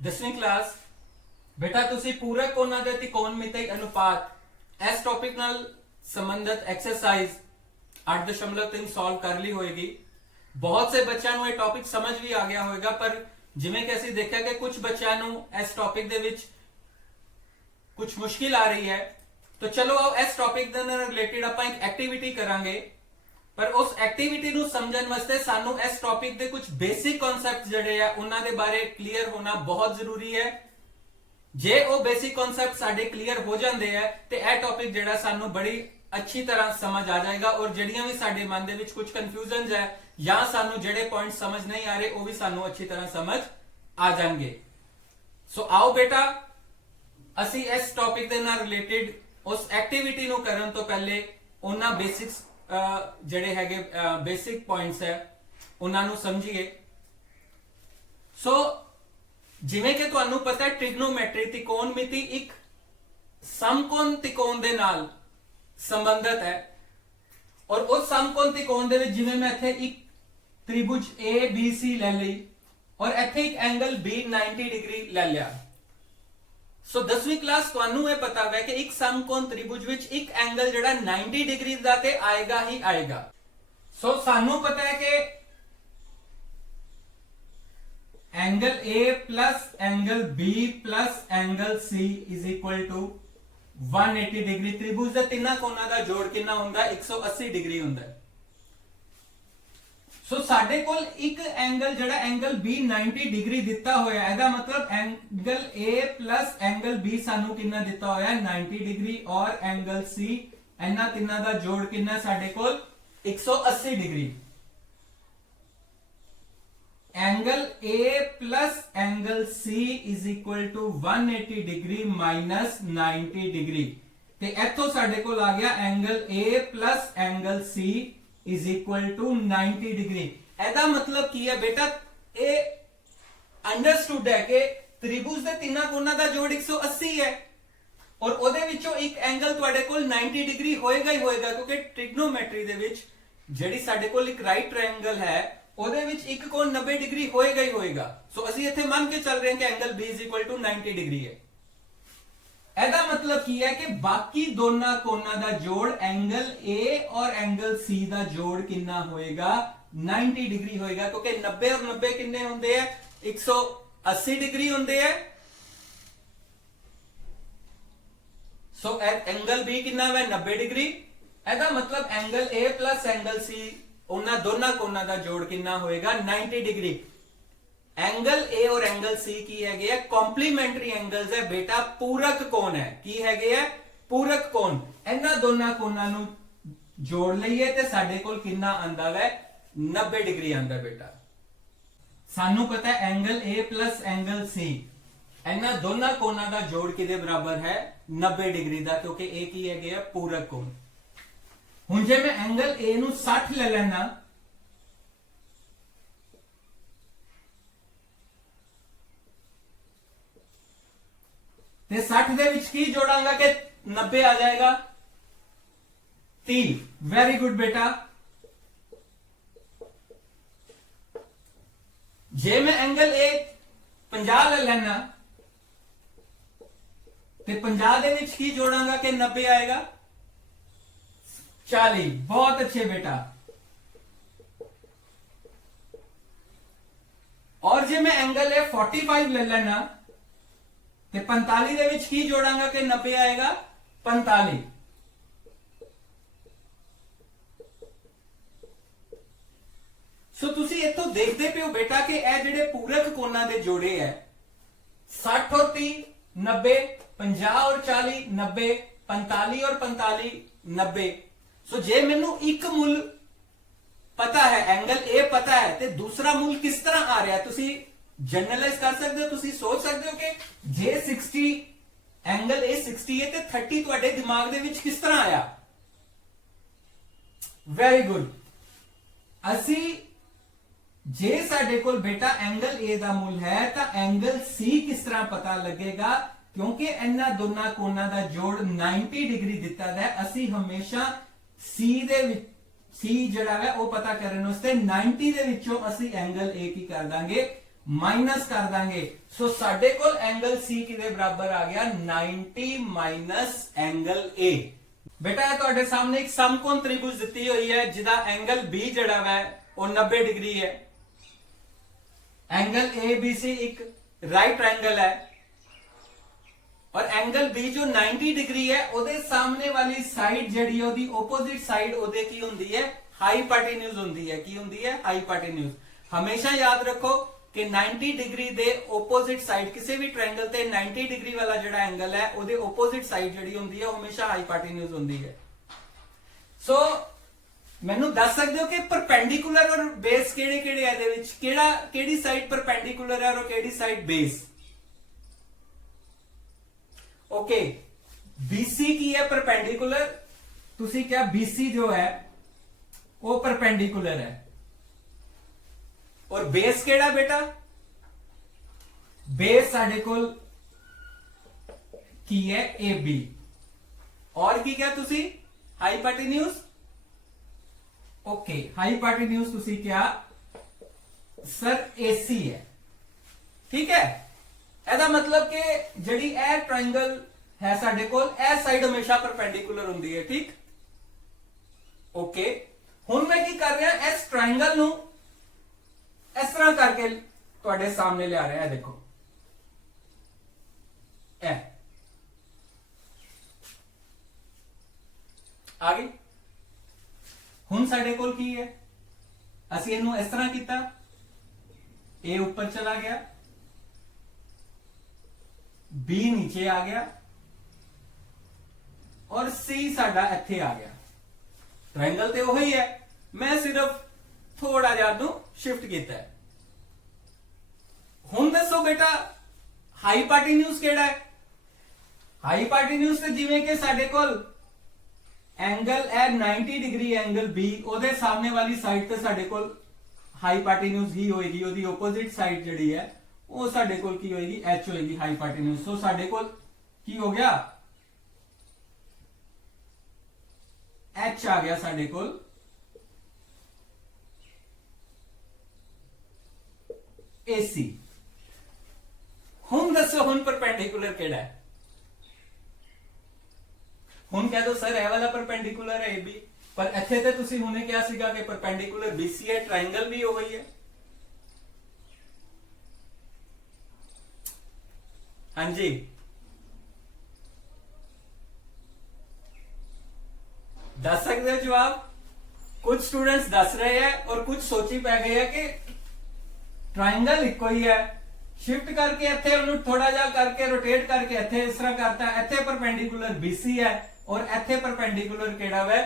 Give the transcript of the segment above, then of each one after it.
10वीं क्लास बेटा ਤੁਸੀਂ ਪੂਰਕ ਕੋਣਾਂ ਦੇ ਤਿਕੋਣਮਿਤੀ ਅਨੁਪਾਤ ਇਸ ਟੌਪਿਕ ਨਾਲ ਸੰਬੰਧਿਤ ਐਕਸਰਸਾਈਜ਼ 8.3 ਸੋਲਵ ਕਰ ਲਈ ਹੋਏਗੀ। ਬਹੁਤ ਸੇ ਬੱਚਿਆਂ ਨੂੰ ਇਹ ਟੌਪਿਕ ਸਮਝ ਵੀ ਆ ਗਿਆ ਹੋਵੇਗਾ, ਪਰ ਜਿਵੇਂ ਕਿ ਅਸੀਂ ਦੇਖਿਆ ਕਿ ਕੁਝ ਬੱਚਿਆਂ ਨੂੰ ਇਸ ਟੌਪਿਕ ਦੇ ਵਿੱਚ ਕੁਝ ਮੁਸ਼ਕਿਲ ਆ ਰਹੀ ਹੈ। तो चलो आओ इस टॉपिक ਦੇ ਨਾਲ ਰਿਲੇਟਡ ਆਪਾਂ ਇੱਕ ਐਕਟੀਵਿਟੀ ਕਰਾਂਗੇ, ਪਰ ਉਸ ਐਕਟੀਵਿਟੀ ਨੂੰ ਸਮਝਣ ਵਾਸਤੇ ਸਾਨੂੰ ਇਸ ਟੌਪਿਕ ਦੇ ਕੁਝ ਬੇਸਿਕ ਕਨਸੈਪਟ ਜਿਹੜੇ ਆ ਉਹਨਾਂ ਦੇ ਬਾਰੇ ਕਲੀਅਰ ਹੋਣਾ ਬਹੁਤ ਜ਼ਰੂਰੀ ਹੈ। ਜੇ ਉਹ ਬੇਸਿਕ ਕਨਸੈਪਟ ਸਾਡੇ ਕਲੀਅਰ ਹੋ ਜਾਂਦੇ ਆ ਤੇ ਇਹ ਟੌਪਿਕ ਜਿਹੜਾ ਸਾਨੂੰ ਬੜੀ ਅੱਛੀ ਤਰ੍ਹਾਂ ਸਮਝ ਆ ਜਾਏਗਾ, ਔਰ ਜਿਹੜੀਆਂ ਵੀ ਸਾਡੇ ਮਨ ਦੇ ਵਿੱਚ ਕੁਝ ਕਨਫਿਊਜ਼ਨਸ ਹੈ ਜਾਂ ਸਾਨੂੰ ਜਿਹੜੇ ਪੁਆਇੰਟ ਸਮਝ ਨਹੀਂ ਆ ਰਹੇ ਉਹ ਵੀ ਸਾਨੂੰ ਅੱਛੀ ਤਰ੍ਹਾਂ ਸਮਝ ਆ ਜਾਣਗੇ। ਸੋ ਆਓ ਬੇਟਾ ਅਸੀਂ ਇਸ ਟੌਪਿਕ ਦੇ ਨਾਲ ਰਿਲੇਟਡ ਉਸ ਐਕਟੀਵਿਟੀ ਨੂੰ ਕਰਨ ਤੋਂ ਪਹਿਲੇ ਉਹਨਾਂ ਬੇਸਿਕਸ ਜਿਹੜੇ ਹੈਗੇ ਬੇਸਿਕ ਪੁਆਇੰਟਸ ਹੈ ਉਹਨਾਂ ਨੂੰ ਸਮਝੀਏ। ਸੋ ਜਿਵੇਂ ਕਿ ਤੁਹਾਨੂੰ ਪਤਾ ਹੈ ਟ੍ਰਿਗਨੋਮੈਟਰੀ ਤਿਕੋਣਮਿਤੀ ਇੱਕ ਸਮਕੋਣ ਤਿਕੋਣ ਦੇ ਨਾਲ ਸੰਬੰਧਿਤ ਹੈ, ਔਰ ਉਸ ਸਮਕੋਣ ਤਿਕੋਣ ਦੇ ਵਿੱਚ ਜਿਵੇਂ ਮੈਂ ਇੱਥੇ ਇੱਕ ਤ੍ਰਿਭੁਜ ABC ਲੈ ਲਈ ਔਰ ਇੱਥੇ ਇੱਕ ਐਂਗਲ B 90 ਡਿਗਰੀ ਲੈ ਲਿਆ। ਸੋ 10ਵੀਂ ਕਲਾਸ ਤੁਹਾਨੂੰ ਇਹ ਪਤਾ ਹੈ ਕਿ ਇੱਕ ਸਮਕੋਣ ਤ੍ਰਿਭੁਜ ਵਿੱਚ ਇੱਕ ਐਂਗਲ ਜਿਹੜਾ 90 ਡਿਗਰੀ ਦਾ ਤੇ ਆਏਗਾ ਹੀ ਆਏਗਾ। ਸੋ ਸਾਨੂੰ ਪਤਾ ਹੈ ਕਿ angle A plus angle B plus angle C is equal to 180 degree. त्रिभुज ਦੇ ਤਿੰਨਾਂ ਕੋਣਾਂ ਦਾ ਜੋੜ ਕਿੰਨਾ ਹੁੰਦਾ ਹੈ? 180 ਡਿਗਰੀ ਹੁੰਦਾ ਹੈ। ਸੋ ਸਾਡੇ ਕੋਲ ਇੱਕ ਐਂਗਲ ਜਿਹੜਾ ਐਂਗਲ B 90 ਡਿਗਰੀ ਦਿੱਤਾ ਹੋਇਆ, ਇਹਦਾ ਮਤਲਬ angle A plus angle B ਸਾਨੂੰ ਕਿੰਨਾ ਦਿੱਤਾ ਹੋਇਆ? 90 ਡਿਗਰੀ, ਔਰ ਐਂਗਲ C ਇਹਨਾਂ ਤਿੰਨਾਂ ਦਾ ਜੋੜ ਕਿੰਨਾ ਸਾਡੇ ਕੋਲ? 180 degree. Angle A plus angle C is equal to 180 degree minus 90 degree. ते इथों साडे कोल आ गया angle A plus angle C is equal to 90 degree. एदा मतलब की है बेटा? ए अंडरस्टूड है कि त्रिभुज दे तिन्ना कोणां दा जोड़ 180 है और ओदे विचों एक एंगल तुहाडे कोल 90 डिग्री होएगा ही होएगा, क्योंकि ट्रिग्नोमेट्री दे विच जेडी साडे कोल एक राइट ट्रायंगल है ਉਹਦੇ ਵਿੱਚ ਇੱਕ ਕੋਣ 90 ਡਿਗਰੀ ਹੋਏਗਾ ਹੀ ਹੋਏਗਾ। ਸੋ ਅਸੀਂ ਇੱਥੇ ਮੰਨ ਕੇ ਚੱਲ ਰਹੇ ਹਾਂ ਕਿ ਐਂਗਲ B = 90 ਡਿਗਰੀ ਹੈ। ਇਹਦਾ ਮਤਲਬ ਕੀ ਹੈ ਕਿ ਬਾਕੀ ਦੋਨਾਂ ਕੋਣਾਂ ਦਾ ਜੋੜ ਐਂਗਲ A ਔਰ ਐਂਗਲ C ਦਾ ਜੋੜ ਕਿੰਨਾ ਹੋਏਗਾ? 90 ਡਿਗਰੀ ਹੋਏਗਾ, ਕਿਉਂਕਿ 90 ਔਰ 90 ਕਿੰਨੇ ਹੁੰਦੇ ਆ? 180 ਡਿਗਰੀ ਹੁੰਦੇ ਆ। ਸੋ ਐਂਗਲ B ਕਿੰਨਾ ਹੈ? 90 ਡਿਗਰੀ। ਇਹਦਾ ਮਤਲਬ angle A plus angle C ਉਹਨਾਂ ਦੋਨਾਂ ਕੋਣਾਂ ਦਾ ਜੋੜ ਕਿੰਨਾ ਹੋਏਗਾ? 90 ਡਿਗਰੀ। ਐਂਗਲ A ਔਰ ਐਂਗਲ C ਕੀ ਹੈਗੇ ਆ? ਕੰਪਲੀਮੈਂਟਰੀ ਐਂਗਲਸ ਹੈ ਬੇਟਾ, ਪੂਰਕ ਕੋਣ ਹੈ। ਕੀ ਹੈਗੇ ਆ? ਪੂਰਕ ਕੋਣ। ਇਹਨਾਂ ਦੋਨਾਂ ਕੋਣਾਂ ਨੂੰ ਜੋੜ ਲਈਏ ਤੇ ਸਾਡੇ ਕੋਲ ਕਿੰਨਾ ਆਂਦਾ ਹੈ? 90 ਡਿਗਰੀ ਆਂਦਾ ਬੇਟਾ। ਸਾਨੂੰ ਪਤਾ ਹੈ angle A plus angle C ਇਹਨਾਂ ਦੋਨਾਂ ਕੋਣਾਂ ਦਾ ਜੋੜ ਕਿਹਦੇ ਬਰਾਬਰ ਹੈ? 90 ਡਿਗਰੀ ਦਾ, ਕਿਉਂਕਿ ਇਹ ਕੀ ਹੈਗੇ ਆ? ਪੂਰਕ ਕੋਣ। ਹੁਣ ਜੇ ਮੈਂ ਐਂਗਲ A ਨੂੰ 60 ਲੈ ਲੈਣਾ ਤੇ 60 ਦੇ ਵਿੱਚ ਕੀ ਜੋੜਾਂਗਾ ਕਿ 90 ਆ ਜਾਏਗਾ? 30। ਵੈਰੀ ਗੁੱਡ ਬੇਟਾ। ਜੇ ਮੈਂ ਐਂਗਲ A 50 ਲੈ ਲੈਣਾ ਤੇ 50 ਦੇ ਵਿੱਚ ਕੀ ਜੋੜਾਂਗਾ ਕਿ 90 ਆਏਗਾ? 40। बहुत अच्छे बेटा। और जे मैं एंगल है 45 ले लेना ते 45 ਦੇ ਵਿੱਚ ਕੀ ਜੋੜਾਂਗਾ ਕਿ 90 ਆਏਗਾ? 45। ਸੋ ਤੁਸੀਂ ਇੱਥੋਂ ਦੇਖਦੇ ਪਿਓ ਬੇਟਾ ਕਿ ਇਹ ਜਿਹੜੇ ਪੂਰਕ ਕੋਣਾਂ ਦੇ ਜੋੜੇ ਹੈ 60 और 30 90, 50 और 40 90, 45 और 45 90। ਸੋ ਜੇ ਮੈਨੂੰ ਇੱਕ ਮੁੱਲ ਪਤਾ ਹੈ, ਐਂਗਲ A ਪਤਾ ਹੈ, ਤੇ ਦੂਸਰਾ ਮੁੱਲ ਕਿਸ ਤਰ੍ਹਾਂ ਆ ਰਿਹਾ ਤੁਸੀਂ ਜਨਰਲਾਈਜ਼ ਕਰ ਸਕਦੇ ਹੋ। ਤੁਸੀਂ ਸੋਚ ਸਕਦੇ ਹੋ ਕਿ ਜੇ 60 ਐਂਗਲ A 60 ਹੈ ਤੇ 30 ਤੁਹਾਡੇ ਦਿਮਾਗ ਦੇ ਵਿੱਚ ਕਿਸ ਤਰ੍ਹਾਂ ਆਇਆ? Very good. ਅਸੀਂ ਜੇ ਸਾਡੇ ਕੋਲ ਬੇਟਾ ਐਂਗਲ A ਦਾ ਮੁੱਲ ਹੈ ਤਾਂ ਐਂਗਲ C ਕਿਸ ਤਰ੍ਹਾਂ ਪਤਾ ਲੱਗੇਗਾ? ਕਿਉਂਕਿ ਇਹਨਾਂ ਦੋਨਾਂ ਕੋਣਾਂ ਦਾ ਜੋੜ 90 ਡਿਗਰੀ ਦਿੱਤਾ ਹੈ। ਅਸੀਂ ਹਮੇਸ਼ਾ C ਦੇ ਵਿੱਚ C ਜਿਹੜਾ ਹੈ ਉਹ ਪਤਾ ਕਰਨ ਵਾਸਤੇ 90 ਦੇ ਵਿੱਚੋਂ ਅਸੀਂ ਐਂਗਲ A ਕੀ ਕਰ ਦਾਂਗੇ? ਮਾਈਨਸ ਕਰ ਦਾਂਗੇ। ਸੋ ਸਾਡੇ ਕੋਲ ਐਂਗਲ C ਕਿਹਦੇ ਬਰਾਬਰ ਆ ਗਿਆ 90 ਮਾਈਨਸ ਐਂਗਲ A। ਬੇਟਾ ਇਹ ਤੁਹਾਡੇ ਸਾਹਮਣੇ ਇੱਕ ਸਮਕੋਣ ਤ੍ਰਿਭੁਜ ਦਿੱਤੀ ਹੋਈ ਹੈ ਜਿਹਦਾ ਐਂਗਲ B ਜਿਹੜਾ ਹੈ ਉਹ 90 ਡਿਗਰੀ ਹੈ। एंगल ABC एक राइट ट्रायंगल है और एंगल B जो 90 डिग्री है ਉਹਦੇ सामने वाली साइड ਜਿਹੜੀ ਉਹਦੀ opposite साइड ਉਹਦੇ ਕੀ ਹੁੰਦੀ ਹੈ ਹਾਈਪੋਟੇन्यूज ਹੁੰਦੀ ਹੈ। ਕੀ ਹੁੰਦੀ ਹੈ ਹਾਈਪੋਟੇन्यूज। ਹਮੇਸ਼ਾ ਯਾਦ ਰੱਖੋ ਕਿ 90 डिग्री ਦੇ opposite साइड ਕਿਸੇ ਵੀ ट्रायंगल ਤੇ 90 डिग्री वाला ਜਿਹੜਾ एंगल ਹੈ ਉਹਦੇ opposite साइड ਜਿਹੜੀ ਹੁੰਦੀ ਹੈ ਉਹ ਹਮੇਸ਼ਾ ਹਾਈਪੋਟੇन्यूज ਹੁੰਦੀ ਹੈ। ਸੋ ਮੈਨੂੰ ਦੱਸ ਸਕਦੇ ਹੋ ਕਿ ਪਰਪੈਂਡੀਕੂਲਰ ਔਰ ਬੇਸ ਕਿਹੜੇ ਕਿਹੜੇ ਹੈ ਇਹਦੇ ਵਿੱਚ ਕਿਹੜੀ ਸਾਈਡ ਪਰਪੈਂਡੀਕੂਲਰ ਹੈ ਔਰ ਕਿਹੜੀ ਸਾਈਡ ਬੇਸ। ओके BC ਕੀ ਹੈ ਪਰਪੈਂਡੀਕੂਲਰ। ਤੁਸੀਂ ਕਿਹਾ BC ਜੋ ਹੈ ਉਹ ਪਰਪੈਂਡੀਕੂਲਰ ਹੈ ਔਰ ਬੇਸ ਕਿਹੜਾ ਬੇਟਾ ਬੇਸ ਸਾਡੇ ਕੋਲ ਕੀ ਹੈ AB ਔਰ ਕੀ ਕਿਹਾ ਤੁਸੀਂ ਹਾਈਪੋਟੇन्यूज। ओके हाइपोटेन्यूज ਤੁਸੀਂ ਕਿਹਾ ਸਰ AC ਹੈ। ਠੀਕ ਹੈ ਇਹਦਾ ਮਤਲਬ ਕਿ ਜਿਹੜੀ ਇਹ ਟ੍ਰਾਇੰਗਲ ਹੈ ਸਾਡੇ ਕੋਲ ਇਹ ਸਾਈਡ ਹਮੇਸ਼ਾ ਪਰਪੈਂਡੀਕੂਲਰ ਹੁੰਦੀ ਹੈ। ਠੀਕ ਓਕੇ ਹੁਣ ਮੈਂ ਕੀ ਕਰ ਰਿਹਾ ਇਸ ਟ੍ਰਾਇੰਗਲ ਨੂੰ ਇਸ ਤਰ੍ਹਾਂ ਕਰਕੇ ਤੁਹਾਡੇ ਸਾਹਮਣੇ ਲਿਆ ਰਿਹਾ। ਦੇਖੋ ਇਹ ਆ ਗਈ। ਹੁਣ ਸਾਡੇ ਕੋਲ ਕੀ ਹੈ ਅਸੀਂ ਇਹਨੂੰ ਇਸ ਤਰ੍ਹਾਂ ਕੀਤਾ A ਉੱਪਰ ਚਲਾ ਗਿਆ B ਨੀਚੇ ਆ ਗਿਆ ਔਰ C ਸਾਡਾ ਇੱਥੇ ਆ ਗਿਆ। ਟ੍ਰਾਇੰਗਲ ਤੇ ਉਹੀ ਹੈ ਮੈਂ ਸਿਰਫ ਥੋੜਾ ਜਿਹਾ ਨੂੰ ਸ਼ਿਫਟ ਕੀਤਾ ਹੈ। ਹੁਣ ਦੱਸੋ ਬੇਟਾ ਹਾਈਪੋਟੇन्यूज ਕਿਹੜਾ ਹੈ। ਹਾਈਪੋਟੇन्यूज ਤੇ ਜਿਵੇਂ ਕਿ ਸਾਡੇ ਕੋਲ एंगल है 90 डिग्री एंगल B ਉਹਦੇ ਸਾਹਮਣੇ ਵਾਲੀ ਸਾਈਡ ਤੇ ਸਾਡੇ ਕੋਲ ਹਾਈਪੋਟੇन्यूज ਹੀ ਹੋਏਗੀ। ਉਹਦੀ ਆਪੋਜ਼ਿਟ ਸਾਈਡ ਜਿਹੜੀ ਹੈ ਉਹ ਸਾਡੇ ਕੋਲ ਕੀ ਹੋਏਗੀ H ਹੋਏਗੀ ਹਾਈਪੋਟੇन्यूज। ਸੋ ਸਾਡੇ ਕੋਲ ਕੀ ਹੋ ਗਿਆ H ਆ ਗਿਆ ਸਾਡੇ ਕੋਲ AC। ਹੁਣ ਦੱਸੋ ਹੁਣ ਪਰਪੈਂਡੀਕੂਲਰ ਕਿਹੜਾ ਹੈ। ਹੁਣ ਕਹਿ ਦੋ ਸਰ ਇਹ ਵਾਲਾ ਪਰਪੈਂਡੀਕੂਲਰ ਹੈ AB ਪਰ ਇੱਥੇ ਤੇ ਤੁਸੀਂ ਹੁਣੇ ਕਿਹਾ ਸੀਗਾ ਕਿ ਪਰਪੈਂਡੀਕੂਲਰ BC ਹੈ ਟ੍ਰਾਇੰਗਲ ਵੀ ਹੋ ਗਈ ਹੈ। ਹਾਂਜੀ ਦੱਸ ਸਕਦੇ ਹੋ ਜਵਾਬ। ਕੁਝ ਸਟੂडेंट्स ਦੱਸ ਰਹੇ ਹੈ ਔਰ ਕੁਝ ਸੋਚੀ ਪੈ ਗਏ ਹੈ ਕਿ ਟ੍ਰਾਇੰਗਲ ਇੱਕੋ ਹੀ ਹੈ शिफ्ट करके ਇੱਥੇ ਉਹਨੂੰ ਥੋੜਾ ਜਿਹਾ ਕਰਕੇ ਰੋਟੇਟ ਕਰਕੇ ਇੱਥੇ ਇਸ ਤਰ੍ਹਾਂ ਕਰਤਾ ਇੱਥੇ ਪਰਪੈਂਡੀਕੂਲਰ BC ਹੈ और ਇੱਥੇ ਪਰਪੈਂਡੀਕੂਲਰ ਕਿਹੜਾ ਹੈ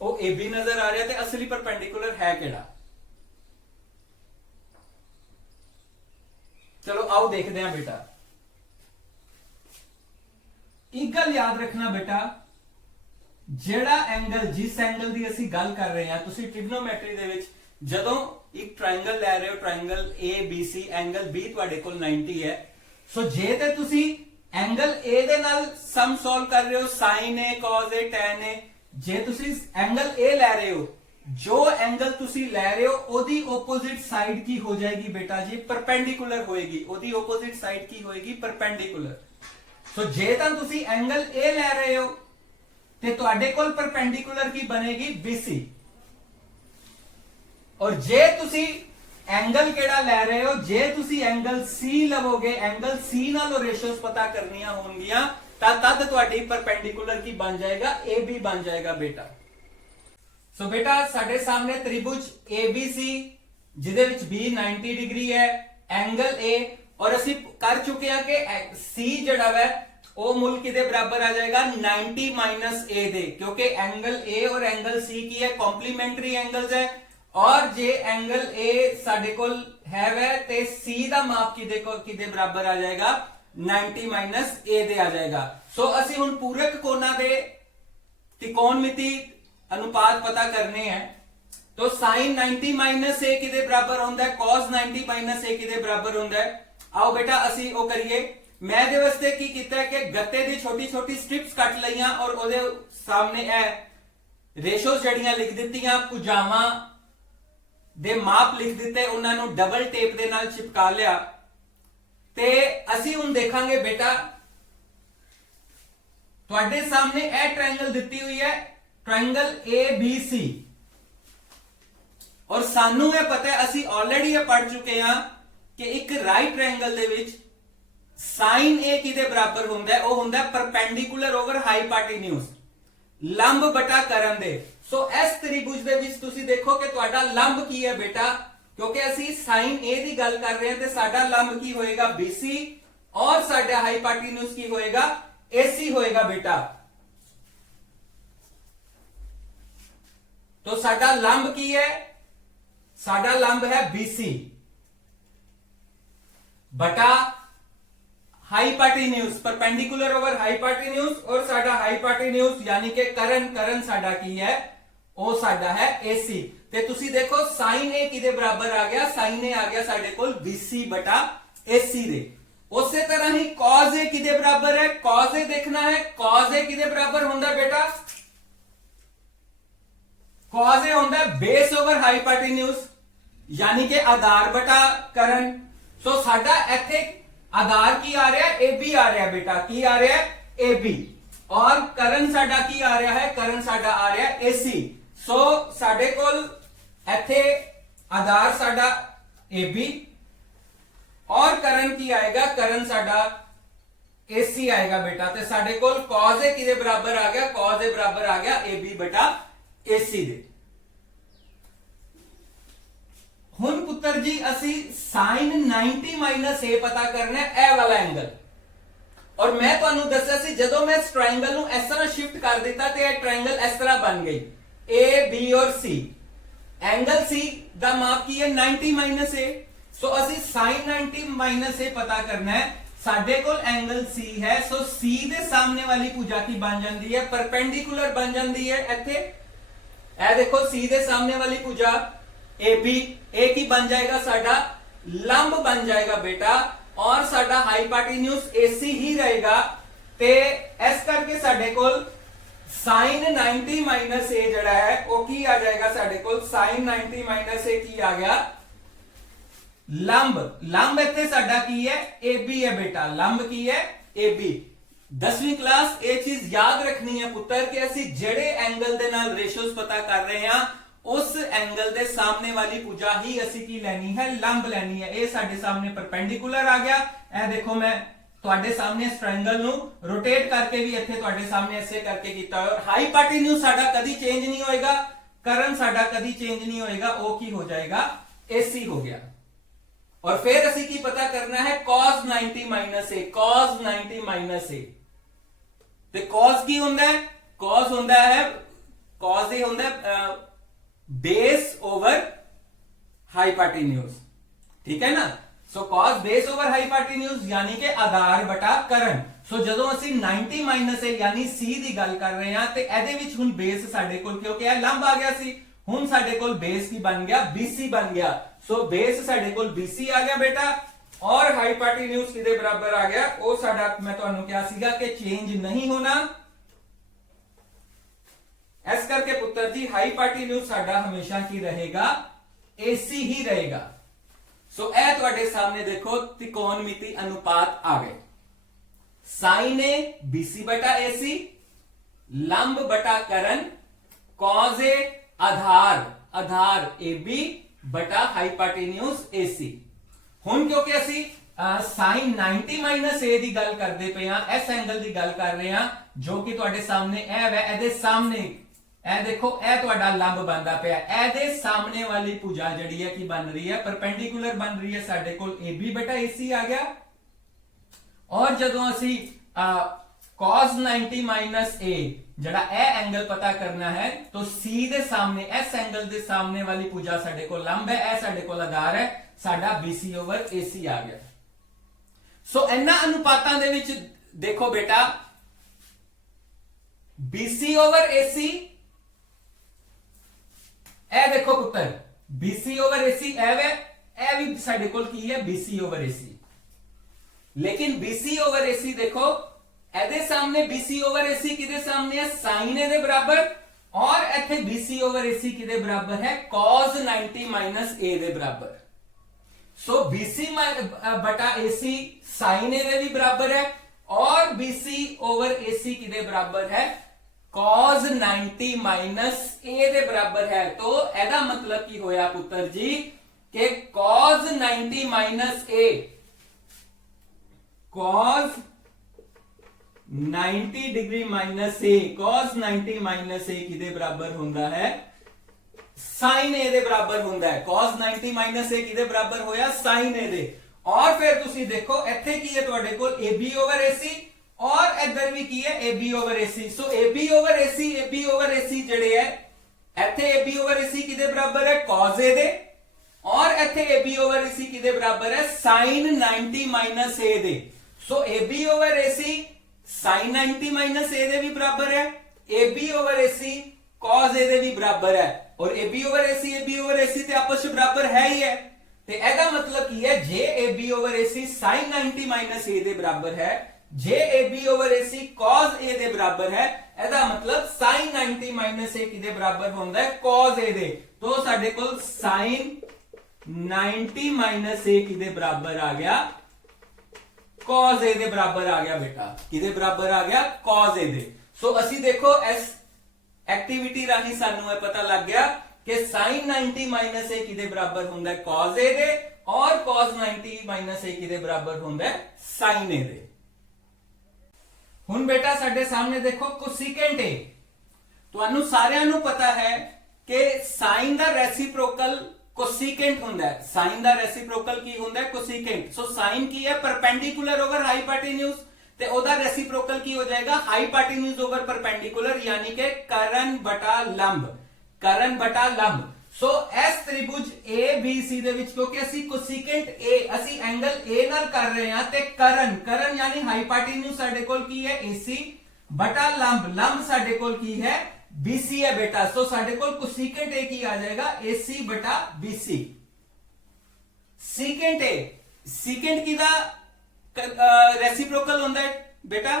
ਉਹ AB ਨਜ਼ਰ ਆ ਰਿਹਾ ਤੇ ਅਸਲੀ ਪਰਪੈਂਡੀਕੂਲਰ ਹੈ ਕਿਹੜਾ। ਚਲੋ ਆਓ ਦੇਖਦੇ ਹਾਂ ਬੇਟਾ। ਇੱਕ ਗੱਲ ਯਾਦ ਰੱਖਣਾ ਬੇਟਾ ਜਿਹੜਾ ਐਂਗਲ ਜਿਸ ਐਂਗਲ ਦੀ ਅਸੀਂ ਗੱਲ ਕਰ ਰਹੇ ਹਾਂ ਤੁਸੀਂ ਟ੍ਰਿਗਨੋਮੈਟਰੀ ਦੇ ਵਿੱਚ ਜਦੋਂ ਇੱਕ ਟ੍ਰਾਇੰਗਲ ਲੈ ਰਹੇ ਹੋ ਟ੍ਰਾਇੰਗਲ ABC ਐਂਗਲ B ਤੁਹਾਡੇ ਕੋਲ 90 ਹੈ। ਸੋ ਜੇ ਤੇ ਤੁਸੀਂ एंगल A ਦੇ ਨਾਲ ਸਮ ਸੋਲਵ ਕਰ ਰਹੇ ਹੋ sin A cos A tan A ਜੇ ਤੁਸੀਂ एंगल A ਲੈ ਰਹੇ ਹੋ ਜੋ एंगल ਤੁਸੀਂ ਲੈ ਰਹੇ ਹੋ ਉਹਦੀ ਆਪੋਜ਼ਿਟ ਸਾਈਡ ਕੀ ਹੋ ਜਾਏਗੀ ਬੇਟਾ ਜੀ ਪਰਪੈਂਡੀਕੂਲਰ ਹੋਏਗੀ। ਉਹਦੀ ਆਪੋਜ਼ਿਟ ਸਾਈਡ ਕੀ ਹੋਏਗੀ ਪਰਪੈਂਡੀਕੂਲਰ। ਸੋ ਜੇ ਤਾਂ ਤੁਸੀਂ एंगल A ਲੈ ਰਹੇ ਹੋ ਤੇ ਤੁਹਾਡੇ ਕੋਲ ਪਰਪੈਂਡੀਕੂਲਰ ਕੀ ਬਣੇਗੀ BC और ਜੇ ਤੁਸੀਂ एंगल ਕਿਹੜਾ ਲੈ ਰਹੇ ਹੋ ਜੇ ਤੁਸੀਂ एंगल C ਲਵੋਗੇ एंगल C ਨਾਲੋਂ ਰੇਸ਼ੀਓਜ਼ ਪਤਾ ਕਰਨੀਆਂ ਹੋਣਗੀਆਂ ਤਾਂ ਤਦ ਤੁਹਾਡੀ ਪਰਪੈਂਡੀਕੂਲਰ ਕੀ ਬਣ ਜਾਏਗਾ AB ਬਣ ਜਾਏਗਾ ਬੇਟਾ। ਸੋ ਬੇਟਾ ਸਾਡੇ ਸਾਹਮਣੇ ਤ੍ਰਿਭੁਜ ABC ਜਿਹਦੇ ਵਿੱਚ B 90 ਡਿਗਰੀ ਹੈ एंगल A और ਅਸੀਂ ਕਰ ਚੁੱਕੇ ਹਾਂ ਕਿ C ਜਿਹੜਾ ਹੈ ਉਹ ਮੁੱਲ ਕਿਹਦੇ ਬਰਾਬਰ ਆ ਜਾਏਗਾ 90 A ਦੇ ਕਿਉਂਕਿ एंगल A और एंगल C ਕੀ ਹੈ ਕੰਪਲੀਮੈਂਟਰੀ एंगल्स है और जे एंगल A ਸਾਡੇ ਕੋਲ ਹੈ ਵੈ ਤੇ C ਦਾ ਮਾਪ ਕਿਹਦੇ ਬਰਾਬਰ ਆ ਜਾਏਗਾ 90 A ਦੇ ਆ ਜਾਏਗਾ। ਸੋ ਅਸੀਂ ਹੁਣ ਪੂਰਕ ਕੋਣਾਂ ਦੇ ਤਿਕੋਣਮਿਤੀ अनुपात पता करने हैं तो sin 90 A किदे बराबर होता है cos 90 A किदे बराबर होता है। आओ बेटा असी वो करिए मैं दे वास्ते की कीता है कि गत्ते दी छोटी छोटी स्ट्रिप्स कट लईयां और ओदे सामने ए रेशोस जड़ियां लिख दित्तियां पुजामा ਦੇ ਮਾਪ ਲਿਖ ਦਿੱਤੇ, ਉਹਨਾਂ ਨੂੰ ਡਬਲ ਟੇਪ ਦੇ ਨਾਲ ਚਿਪਕਾ ਲਿਆ ਤੇ ਅਸੀਂ ਹੁਣ ਦੇਖਾਂਗੇ ਬੇਟਾ ਤੁਹਾਡੇ ਸਾਹਮਣੇ ਇਹ ਟ੍ਰਾਇੰਗਲ ਦਿੱਤੀ ਹੋਈ ਹੈ, ਟ੍ਰਾਇੰਗਲ ABC, ਔਰ ਸਾਨੂੰ ਇਹ ਪਤਾ ਹੈ, ਅਸੀਂ ਆਲਰੇਡੀ ਇਹ ਪੜ ਚੁੱਕੇ ਹਾਂ ਕਿ ਇੱਕ ਰਾਈਟ ਟ੍ਰਾਇੰਗਲ ਦੇ ਵਿੱਚ sin A ਕਿਹਦੇ ਬਰਾਬਰ ਹੁੰਦਾ ਹੈ? ਉਹ ਹੁੰਦਾ ਹੈ ਪਰਪੈਂਡੀਕੂਲਰ ਓਵਰ ਹਾਈਪੋਟੇਨਿਊਜ਼, ਲੰਬ ਬਟਾ ਕਰਨ ਦੇ। ਸੋ ਇਸ ਤ੍ਰਿਭੁਜ ਦੇ ਵਿੱਚ ਤੁਸੀਂ ਦੇਖੋ ਕਿ ਤੁਹਾਡਾ ਲੰਬ ਕੀ ਹੈ ਬੇਟਾ, ਕਿਉਂਕਿ ਅਸੀਂ sin A ਦੀ ਗੱਲ ਕਰ ਰਹੇ ਹਾਂ ਤੇ ਸਾਡਾ ਲੰਬ ਕੀ ਹੋਏਗਾ? BC, ਔਰ ਸਾਡਾ ਹਾਈਪੋਟੇਨਿਊਜ਼ ਕੀ ਹੋਏਗਾ? AC ਹੋਏਗਾ ਬੇਟਾ। तो साडा लंब की है? साडा लंब है BC बटा हाइपोटेन्यूज, परपेंडिकुलर ओवर हाइपोटेन्यूज, और साडा हाइपोटेन्यूज यानी कि करण साडा की है? ਉਹ ਸਾਡਾ है AC। ਤੇ ਤੁਸੀਂ ਦੇਖੋ sin A ਕਿਹਦੇ ਬਰਾਬਰ ਆ ਗਿਆ? sin A ਆ ਗਿਆ ਸਾਡੇ ਕੋਲ BC ਬਟਾ AC ਦੇ। ਉਸੇ ਤਰ੍ਹਾਂ ਹੀ cos A ਕਿਹਦੇ ਬਰਾਬਰ ਹੈ? cos A ਦੇਖਣਾ ਹੈ, cos A ਕਿਹਦੇ ਬਰਾਬਰ ਹੁੰਦਾ ਬੇਟਾ? cos A ਹੁੰਦਾ बेस ओवर हाइपोटेन्यूज यानी कि आधार बटा करण। सो साडा ਇੱਥੇ आधार की आ रहा है? AB आ रहा है बेटा। की आ रहा है? AB। और करण साडा की आ रहा है? करण साडा आ रहा है AC। सो साडे कोल ਇੱਥੇ आधार साडा AB और करण की आएगा? करण साडा AC आएगा बेटा। ते साडे कोल cos A किदे बराबर आ गया? cos A बराबर आ गया AB बटा AC दे। हुण पुत्र जी असी sin 90 माइनस A पता करना है, ए वाला एंगल। और मैं तुहानू दस्सिया सी जदों मैं इस ट्रायंगल नू इस तरह शिफ्ट कर दिता ते ये ट्रायंगल इस तरह बन गई, A B और C। एंगल C दा माप की है 90 माइनस A। सो असी sin 90 माइनस A पता करना है। साडे कोल एंगल C है, सो C दे सामने वाली भुजा की बन जाती है? परपेंडिकुलर बन जाती है। इत्थे ए देखो C दे सामने वाली भुजा AB, A की बन जाएगा साडा लंब बन जाएगा बेटा, और साडा हाइपोटेन्यूज AC ही रहेगा। ते इस करके साडे कोल sin 90 माइनस A जड़ा है वो की आ जाएगा? साडे कोल sin 90 माइनस A की आ गया लंब इत्थे साडा की है? AB है बेटा। लंब की है? AB। 10वीं क्लास ये चीज याद रखनी है पुत्र कि असी जेड़े एंगल दे नाल रेशियोज पता कर रहे हैं उस एंगल दे सामने वाली भुजा ही असी की लेनी है? लंब लेनी है। ये साडे सामने परपेंडिकुलर आ गया। ए देखो मैं तुहाडे सामने इस ट्रायंगल नू रोटेट करके भी इत्थे तुहाडे सामने ऐसे करके कीता है। और हाइपोटेन्यूज साडा कदी चेंज नहीं होएगा, करण साडा कदी चेंज नहीं होएगा, वो की हो जाएगा? AC हो गया। और फिर असी की पता करना है? cos 90 minus A। cos 90 minus A ते cos की हुंदा है? cos हुंदा है, cos A हुंदा है बेस ओवर हाइपोटेन्यूज। ठीक है ना? सो cos बेस ओवर हाइपोटेन्यूज यानी कि आधार बटा करण। सो जदों असी 90 माइनस A यानी C दी गल कर रहे हैं ते एदे विच हुण बेस साडे कोल क्योंकि यह लंब आ गया सी, हुण साडे कोल बेस की बन गया? BC बन गया। सो बेस साडे कोल BC आ गया बेटा, और हाइपोटेन्यूज किदे बराबर आ गया? वो साडा मैं तुहानू क्या सीगा कि चेंज नहीं होना। इस करके पुत्र जी हाइपोटेन्यूज साडा हमेशा की रहेगा? AC ही रहेगा। सो ए तुहाडे सामने देखो त्रिकोणमिति अनुपात आ गए। sin A BC बटा AC, लंब बटा करण, cos A आधार AB बटा हाइपोटेन्यूज AC। हुण क्योंकि असी sin 90 माइनस A दी गल करदे पे हां, इस एंगल दी गल कर रहे हां जो कि तुहाडे सामने ए है, एदे सामने ए देखो ए तुहाडा लंब बनदा पिया, एदे सामने वाली भुजा जड़ी है की बन रही है? परपेंडिकुलर बन रही है। साडे कोल AB बटा AC आ गया। और जदों असी cos 90 माइनस A जड़ा ए एंगल पता करना है तो C दे सामने, इस एंगल दे सामने वाली भुजा साडे कोल लंब है, ए साडे कोल आधार है, साडा BC ओवर AC आ गया। सो इन्हां अनुपातां दे विच देखो बेटा BC ओवर AC, ए देखो पुत्र BC ओवर AC ए भी साडे कोल की है? BC over AC। लेकिन BC ओवर AC देखो एदे सामने BC ओवर AC किदे सामने है? sin A दे बराबर, और ਇੱਥੇ BC over AC ਕਿਹਦੇ ਬਰਾਬਰ ਹੈ cos 90 minus A ਦੇ ਬਰਾਬਰ। सो BC बटा AC sin A ਦੇ ਵੀ ਬਰਾਬਰ ਹੈ और BC over AC ਕਿਹਦੇ ਬਰਾਬਰ ਹੈ cos 90 minus A ਦੇ ਬਰਾਬਰ ਹੈ। तो ਇਹਦਾ ਮਤਲਬ ਕੀ ਹੋਇਆ ਪੁੱਤਰ ਜੀ कि cos 90 minus A cos 90 degree minus A cos 90 minus A किहदे बराबर हुंदा है sin A दे बराबर हुंदा है। cos 90 minus A किहदे बराबर होया sin A दे। और फिर तुसी देखो इत्थे की है तुहाडे कोल AB over AC और इधर भी की है AB over AC। सो AB over AC जिहड़े है इत्थे AB over AC किहदे बराबर है cos A दे और इत्थे AB over AC किहदे बराबर है sin 90 minus A they. So AB over AC sin 90 minus A दे भी बराबर है AB over AC cos A दे भी बराबर है और AB over AC ते आपस में बराबर है ही है। ते ਇਹਦਾ मतलब ਕੀ है जे AB over AC sin 90 minus A ਦੇ ਬਰਾਬਰ ਹੈ जे AB over AC cos A ਦੇ ਬਰਾਬਰ ਹੈ। ਇਹਦਾ मतलब sin 90 minus A ਕਿਹਦੇ ਬਰਾਬਰ ਹੁੰਦਾ ਹੈ cos A ਦੇ। तो ਸਾਡੇ ਕੋਲ sin 90 minus A ਕਿਹਦੇ ਬਰਾਬਰ ਆ ਗਿਆ cos A ਦੇ ਬਰਾਬਰ ਆ ਗਿਆ ਬੇਟਾ। ਕਿਹਦੇ ਬਰਾਬਰ ਆ ਗਿਆ cos A ਦੇ। ਸੋ ਅਸੀਂ ਦੇਖੋ ਇਸ एक्टिविटी राही सानू है पता लग गया कि sin 90 माइनस A किदे बराबर हुंदा है cos A दे और cos 90 माइनस A किदे बराबर हुंदा है sin A दे। हुन बेटा साडे सामने देखो कोसिकेंट A। तुहानू सारियां नू पता है कि sin दा रेसिप्रोकल कोसिकेंट हुंदा है। sin दा रेसिप्रोकल की हुंदा है कोसिकेंट। सो sin की है परपेंडिकुलर ओवर हाइपोटेन्यूज ते ओदा रेसिप्रोकल की हो जाएगा हाइपोटेन्यूज ओवर परपेंडिकुलर यानी कि करण बटा लंब। सो एस त्रिभुज ABC दे विच क्योंकि ਅਸੀਂ कोसिकेंट A ਅਸੀਂ एंगल A ਨਾਲ ਕਰ ਰਹੇ ਹਾਂ ਤੇ करण यानी हाइपोटेन्यूज ਸਾਡੇ ਕੋਲ ਕੀ ਹੈ AC बटा लंब ਸਾਡੇ ਕੋਲ ਕੀ है BC है बेटा। सो ਸਾਡੇ ਕੋਲ कोसिकेंट A की आ जाएगा AC बटा BC। सीकेंट A सीकेंट की दा रेसिप्रोकल होता है बेटा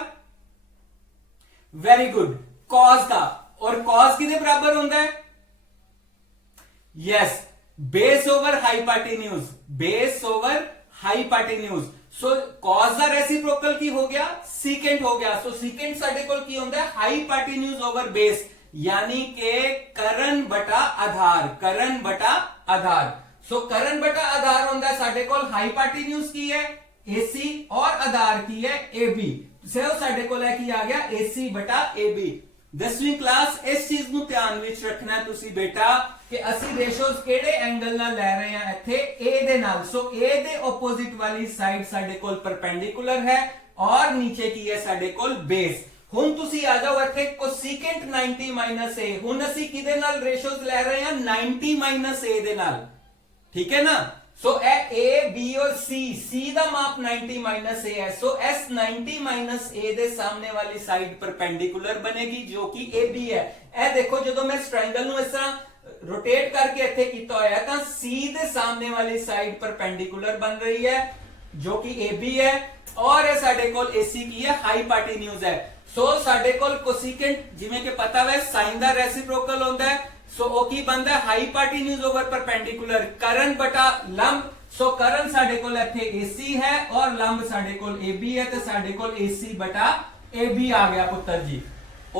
वेरी गुड cos का और cos किसके बराबर होता है यस बेस ओवर हाइपोटेन्यूज। सो cos का रेसिप्रोकल की हो गया सीकेंट हो गया। सो सीकेंट साडे कोल की होता है हाइपोटेन्यूज ओवर बेस यानी के करण बटा आधार। सो करण बटा आधार होता है साडे कोल हाइपोटेन्यूज की है AC और आधार की है AB। सिर्फ साडे कोल है की आ गया AC बटा AB। 10वीं क्लास इस चीज ਨੂੰ ਧਿਆਨ ਵਿੱਚ ਰੱਖਣਾ ਤੁਸੀਂ बेटा कि ਅਸੀਂ ਰੇਸ਼ੋਜ਼ ਕਿਹੜੇ ਐਂਗਲ ਨਾਲ ਲੈ ਰਹੇ ਹਾਂ ਇੱਥੇ A ਦੇ ਨਾਲ। ਸੋ A ਦੇ ਆਪੋਜ਼ਿਟ ਵਾਲੀ ਸਾਈਡ ਸਾਡੇ ਕੋਲ ਪਰਪੈਂਡੀਕੁਲਰ ਹੈ ਔਰ ਨੀਚੇ ਕੀ ਹੈ ਸਾਡੇ ਕੋਲ ਬੇਸ। ਹੁਣ ਤੁਸੀਂ ਆ ਜਾਓ ਇੱਥੇ ਕੋਸਿਕੈਂਟ 90 A। ਹੁਣ ਅਸੀਂ ਕਿਹਦੇ ਨਾਲ ਰੇਸ਼ੋਜ਼ ਲੈ ਰਹੇ ਹਾਂ 90 A ਦੇ ਨਾਲ। ठीक है ना। सो A B और C का माप 90 A है। सो S 90 A दे सामने वाली साइड परपेंडिकुलर बनेगी जो कि AB है। ए देखो जो मैं इस ट्रायंगल नु इस तरह रोटेट करके इत्थे कीता होया तां C दे सामने वाली साइड परपेंडिकुलर बन रही है जो कि AB है और ये साडे कोल AC की है हाइपोटेन्यूज है। सो साडे कोल कोसिकेंट जिवें कि पता है साइन दा रेसिप्रोकल होता है। सो ओ की बनता है हाइपोटेन्यूज ओवर परपेंडिकुलर करण बटा लंब। सो करण साडे कोल इत्थे AC है और लंब साडे कोल AB है ते साडे कोल AC बटा AB आ गया पुत्र जी।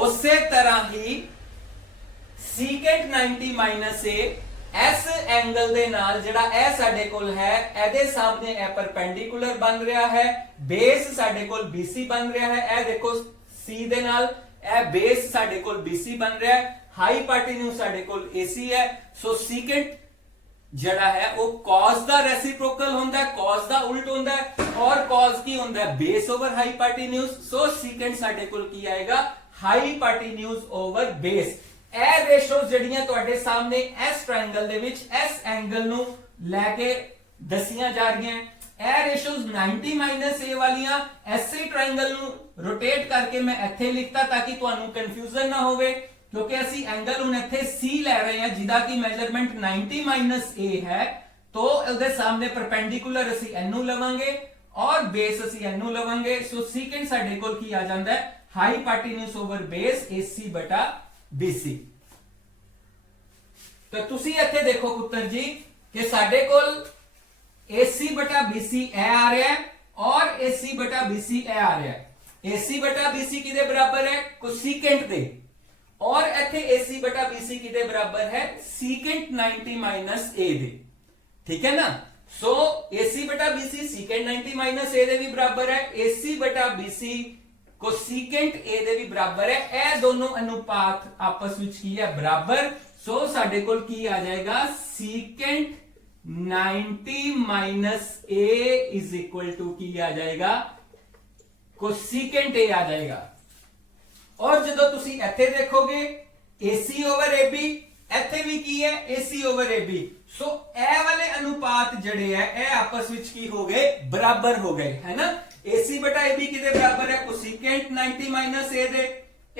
उसे तरह ही सीकेंट 90 A एस एंगल दे नाल जिहड़ा ए साडे कोल है एदे सामने ए परपेंडिकुलर बन रहा है बेस साडे कोल BC बन रहा है। ए देखो C दे नाल ए बेस साडे कोल BC बन रहा है हाइपोटेन्यूज साडे कोल AC है। सो सीकेंट जड़ा है वो cos दा रेसिप्रोकल होता है cos दा उल्ट होता है और cos की होता है बेस ओवर हाइपोटेन्यूज। सो सीकेंट साडे कोल की आएगा हाइपोटेन्यूज ओवर बेस। ए रेशोज जड़ियां तुहाडे सामने इस ट्रायंगल दे विच इस एंगल नु लेके दसियां जा रही हैं। ए रेशोज 90 A वालियां ऐसे ट्रायंगल नु रोटेट करके मैं इत्थे लिखता ताकि तुहानू कंफ्यूजन ना होवे क्योंकि असी एंगल हुण इत्थे C ले रहे हैं जिदा की मेजरमेंट 90 A है। तो उसके सामने परपेंडिकुलर असी NU लवांगे और बेस असी NU लवांगे। सो सीकेंट साडे कोल की आ जांदा है हाइपोटेन्यूज ओवर बेस AC बटा BC। ਤਾਂ ਤੁਸੀਂ ਇੱਥੇ ਦੇਖੋ ਪੁੱਤਰ ਜੀ ਕਿ ਸਾਡੇ ਕੋਲ AC ਬਟਾ BC ਇਹ ਆ ਰਿਹਾ ਹੈ ਔਰ AC ਬਟਾ BC ਇਹ ਆ ਰਿਹਾ ਹੈ। AC ਬਟਾ BC ਕਿਹਦੇ ਬਰਾਬਰ ਹੈ? ਕੋਸੀਕੈਂਟ ਦੇ। और इथे AC बटा BC किदे बराबर है? सीकेंट 90 माइनस A दे। ठीक है ना? सो AC बटा BC सीकेंट 90 माइनस A दे भी बराबर है, AC बटा BC को सीकेंट A दे भी बराबर है। ए दोनों अनुपात आपस में की है बराबर। सो साडे कोल की आ जाएगा secant 90 minus A is equal to की आ जाएगा कोसीकेंट A आ जाएगा। और जो तुसी इथे देखोगे AC ओवर AB इथे भी की है AC ओवर AB। सो ए वाले अनुपात जड़े है ए आपस में की हो गए बराबर हो गए, है ना। AC बटा AB किदे बराबर है? Cosecant 90 minus A they.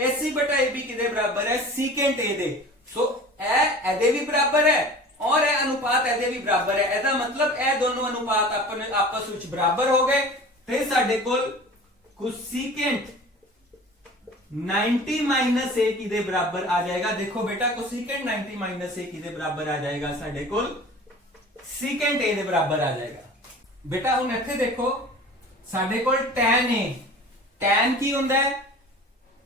AC बटा AB किदे बराबर है? सीकेंट A दे। सो ए भी बराबर है और ए अनुपात एदे भी बराबर है। एदा मतलब ए दोनों अनुपात अपने आपस में बराबर हो गए ते साडे कोल कोसीकेंट 90 माइनस ए किदे बराबर आ जाएगा। देखो बेटा कोसीकेंट 90 माइनस ए किदे बराबर आ जाएगा? साडे कोल सीकेंट ए दे बराबर आ जाएगा। बेटा हुण इत्थे देखो साडे कोल tan ए, tan की हुंदा है?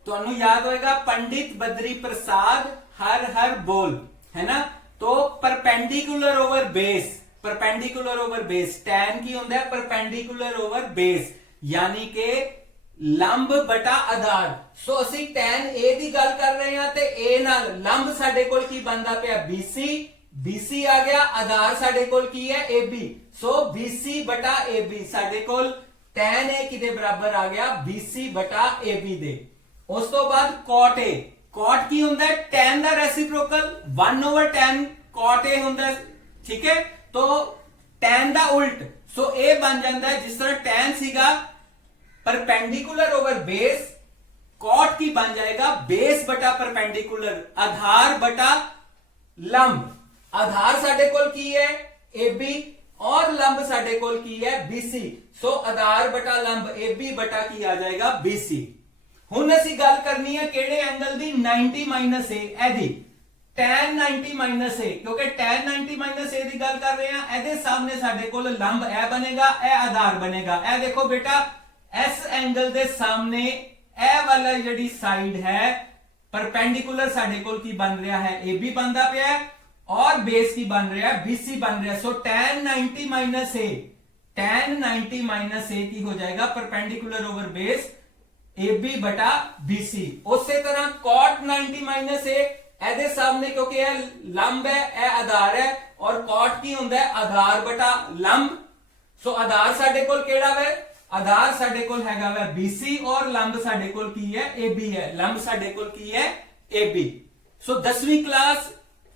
तुहानू याद होएगा पंडित बद्री प्रसाद हर हर बोल, है ना। तो perpendicular over base, perpendicular over base tan की हुंदा है? परपेंडिकुलर ओवर बेस यानी के लंब बटा आधार। सो ਅਸੀਂ tan A ਦੀ ਗੱਲ ਕਰ ਰਹੇ ਹਾਂ ਤੇ A ਨਾਲ ਲੰਬ ਸਾਡੇ ਕੋਲ ਕੀ ਬਣਦਾ ਪਿਆ? BC, BC ਆ ਗਿਆ, ਆਧਾਰ ਸਾਡੇ ਕੋਲ ਕੀ ਹੈ? AB। ਸੋ BC ਬਟਾ AB ਸਾਡੇ ਕੋਲ tan A ਕਿਦੇ ਬਰਾਬਰ ਆ ਗਿਆ? BC ਬਟਾ AB ਦੇ। ਉਸ ਤੋਂ ਬਾਅਦ cot A, cot ਕੀ ਹੁੰਦਾ ਹੈ? tan the ਰੈਸਿਪਰੋਕਲ 1/tan cot A ਹੁੰਦਾ ਹੈ, ਠੀਕ ਹੈ। तो tan ਦਾ ਉਲਟ, ਸੋ ਇਹ ਬਣ ਜਾਂਦਾ ਹੈ ਜਿਸ ਤਰ੍ਹਾਂ tan ਸੀਗਾ परपेंडिकुलर ओवर बेस, कॉट की बन जाएगा बेस बटा परपेंडिकुलर, आधार बटा लंब। आधार साडे कोल की है? AB और लंब साडे कोल की है? BC। सो आधार बटा लंब AB बटा की आ जाएगा BC। हुण असीं गल करनी है किहड़े एंगल दी? 90 माइनस A एदी tan 90 माइनस A, क्योंकि tan 90 माइनस A दी गल कर रहे हैं। एदे सामने साडे कोल लंब ए बनेगा, ए आधार बनेगा। ए देखो बेटा इस एंगल दे सामने ए वाला जिहड़ी साइड है परपेंडिकुलर साडे कोल की बन रहा है? AB बनदा पिया है और बेस की बन रहा है? BC बन रहा है। सो tan 90 minus A, tan 90 minus A की हो जाएगा परपेंडिकुलर ओवर बेस AB बटा BC। उसी तरह cot 90 माइनस A एदे सामने क्योंकि यह लंब है, यह आधार है और cot की हुंदा है? आधार बटा लंब। सो आधार साडे कोल केड़ा है? आधार साडे कोल हैगा वा BC और लंब साडे कोल की है? AB है। लंब साडे कोल की है? AB। सो 10वीं क्लास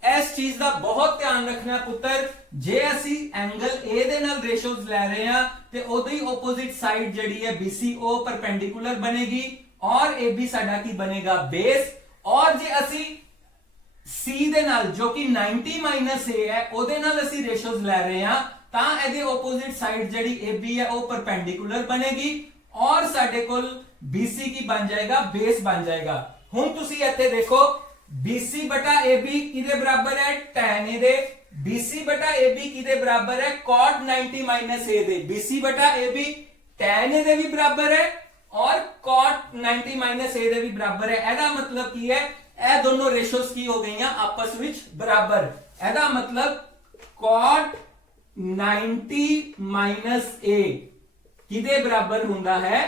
इस चीज का बहुत ध्यान रखना पुत्र, जे असी एंगल A दे नाल रेशोज ले रहे हैं ते ओदी ओपोजिट साइड जड़ी है BC ओ परपेंडिकुलर बनेगी और AB साडा की बनेगा बेस। और जे असी C दे नाल जो कि 90 माइनस A है ओदे नाल असी रेशोज ले रहे हैं ਤਾਂ ਇਹਦੇ opposite साइड ਜਿਹੜੀ AB है वो परपेंडिकुलर बनेगी और साडे कोल BC की बन जाएगा बेस बन जाएगा। हुण तुसी ਇੱਥੇ देखो BC बटा AB किदे बराबर है? tan A they. BC बटा AB किदे बराबर है? cot 90 minus A they. BC बटा AB tan A दे भी बराबर है और cot 90 माइनस A दे भी बराबर है। ਇਹਦਾ मतलब ਕੀ है? ਇਹ दोनों रेशोस की हो गई आपस ਵਿੱਚ बराबर। ਇਹਦਾ मतलब cot 90 माइनस A किदे बराबर हुंदा है?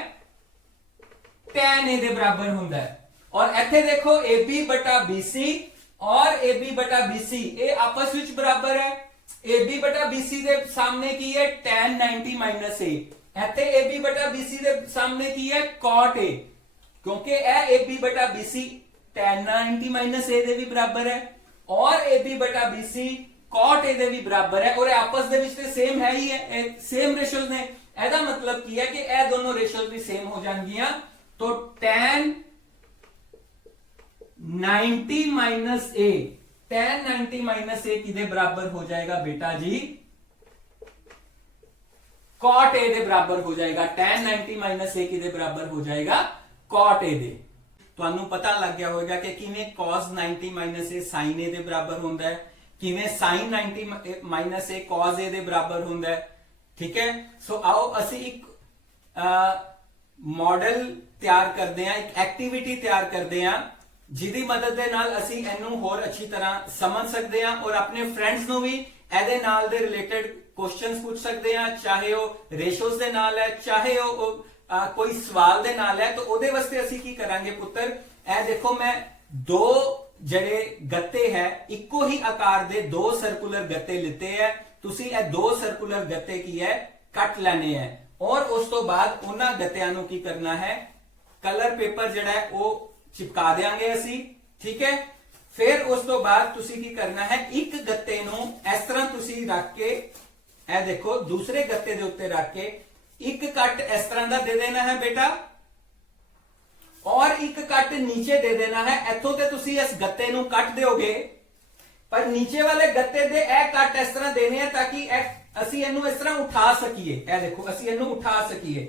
tan A दे बराबर हुंदा है। और इथे देखो AB बटा BC और AB बटा BC ये आपस विच बराबर है। AB बटा BC दे सामने की है tan 90 माइनस A, इथे AB बटा BC दे सामने की है cot A, क्योंकि ए AB बटा BC tan 90 माइनस A दे भी बराबर है और AB बटा BC cot A दे भी बराबर है और आपस दे विच ते सेम है ही है, सेम रेशोज ने। एदा मतलब की है कि ए दोनों रेशोज भी सेम हो जाएंगियां। तो tan 90 minus A, tan 90 minus A किदे बराबर हो जाएगा बेटा जी? cot A दे बराबर हो जाएगा। tan 90 माइनस A किदे बराबर हो जाएगा? cot A दे। ਤੁਹਾਨੂੰ पता लग गया होगा कि किवें cos 90 minus A sin A दे बराबर होंदा है, ਕਿਵੇਂ sin 90 minus a cos a ਦੇ ਬਰਾਬਰ ਹੁੰਦਾ ਹੈ। ਠੀਕ ਹੈ, ਸੋ ਆਓ ਅਸੀਂ ਇੱਕ ਮਾਡਲ ਤਿਆਰ ਕਰਦੇ ਹਾਂ, ਇੱਕ ਐਕਟੀਵਿਟੀ ਤਿਆਰ ਕਰਦੇ ਹਾਂ ਜਿਹਦੀ ਮਦਦ ਦੇ ਨਾਲ ਅਸੀਂ ਇਹਨੂੰ ਹੋਰ ਅੱਛੀ ਤਰ੍ਹਾਂ ਸਮਝ ਸਕਦੇ ਹਾਂ ਔਰ ਆਪਣੇ ਫਰੈਂਡਸ ਨੂੰ ਵੀ ਇਹਦੇ ਨਾਲ ਦੇ ਰਿਲੇਟਡ ਕੁਐਸਚਨਸ ਪੁੱਛ ਸਕਦੇ ਹਾਂ, ਚਾਹੇ ਉਹ ਰੇਸ਼ੋਜ਼ ਦੇ ਨਾਲ ਹੈ, ਚਾਹੇ ਉਹ ਕੋਈ ਸਵਾਲ ਦੇ ਨਾਲ ਹੈ। ਤਾਂ ਉਹਦੇ ਵਾਸਤੇ ਅਸੀਂ ਕੀ ਕਰਾਂਗੇ ਪੁੱਤਰ, ਇਹ ਦੇਖੋ ਮੈਂ ਦੋ ਜਿਹੜੇ ਗੱਤੇ ਹੈ ਇੱਕੋ ਹੀ ਆਕਾਰ ਦੇ ਦੋ ਸਰਕੂਲਰ ਗੱਤੇ ਲਿੱਤੇ ਹੈ। ਤੁਸੀਂ ਇਹ ਦੋ ਸਰਕੂਲਰ ਗੱਤੇ ਕੀ ਹੈ ਕੱਟ ਲੈਣੇ ਹੈ ਔਰ ਉਸ ਤੋਂ ਬਾਅਦ ਉਹਨਾਂ ਗੱਤਿਆਂ ਨੂੰ ਕੀ ਕਰਨਾ ਹੈ, ਕਲਰ ਪੇਪਰ ਜਿਹੜਾ ਹੈ ਉਹ ਚਿਪਕਾ ਦੇਾਂਗੇ ਅਸੀਂ। ਠੀਕ ਹੈ, ਫਿਰ ਉਸ ਤੋਂ ਬਾਅਦ ਤੁਸੀਂ ਕੀ ਕਰਨਾ ਹੈ, ਇੱਕ ਗੱਤੇ ਨੂੰ ਇਸ ਤਰ੍ਹਾਂ ਤੁਸੀਂ ਰੱਖ ਕੇ ਇਹ ਦੇਖੋ ਦੂਸਰੇ ਗੱਤੇ ਦੇ ਉੱਤੇ ਰੱਖ ਕੇ ਇੱਕ ਕੱਟ ਇਸ ਤਰ੍ਹਾਂ ਦਾ ਦੇ ਦੇਣਾ ਹੈ ਬੇਟਾ ਔਰ ਇੱਕ ਕੱਟ ਨੀਚੇ ਦੇ ਦੇਣਾ ਹੈ। ਇੱਥੋਂ ਤੇ ਤੁਸੀਂ ਇਸ ਗੱਤੇ ਨੂੰ ਕੱਟ ਦਿਓਗੇ ਪਰ ਨੀਚੇ ਵਾਲੇ ਗੱਤੇ ਦੇ ਇਹ ਕੱਟ ਇਸ ਤਰ੍ਹਾਂ ਦੇਣੇ ਆ ਤਾਂ ਕਿ ਅਸੀਂ ਇਹਨੂੰ ਇਸ ਤਰ੍ਹਾਂ ਉਠਾ ਸਕੀਏ। ਇਹ ਦੇਖੋ ਅਸੀਂ ਇਹਨੂੰ ਉਠਾ ਸਕੀਏ।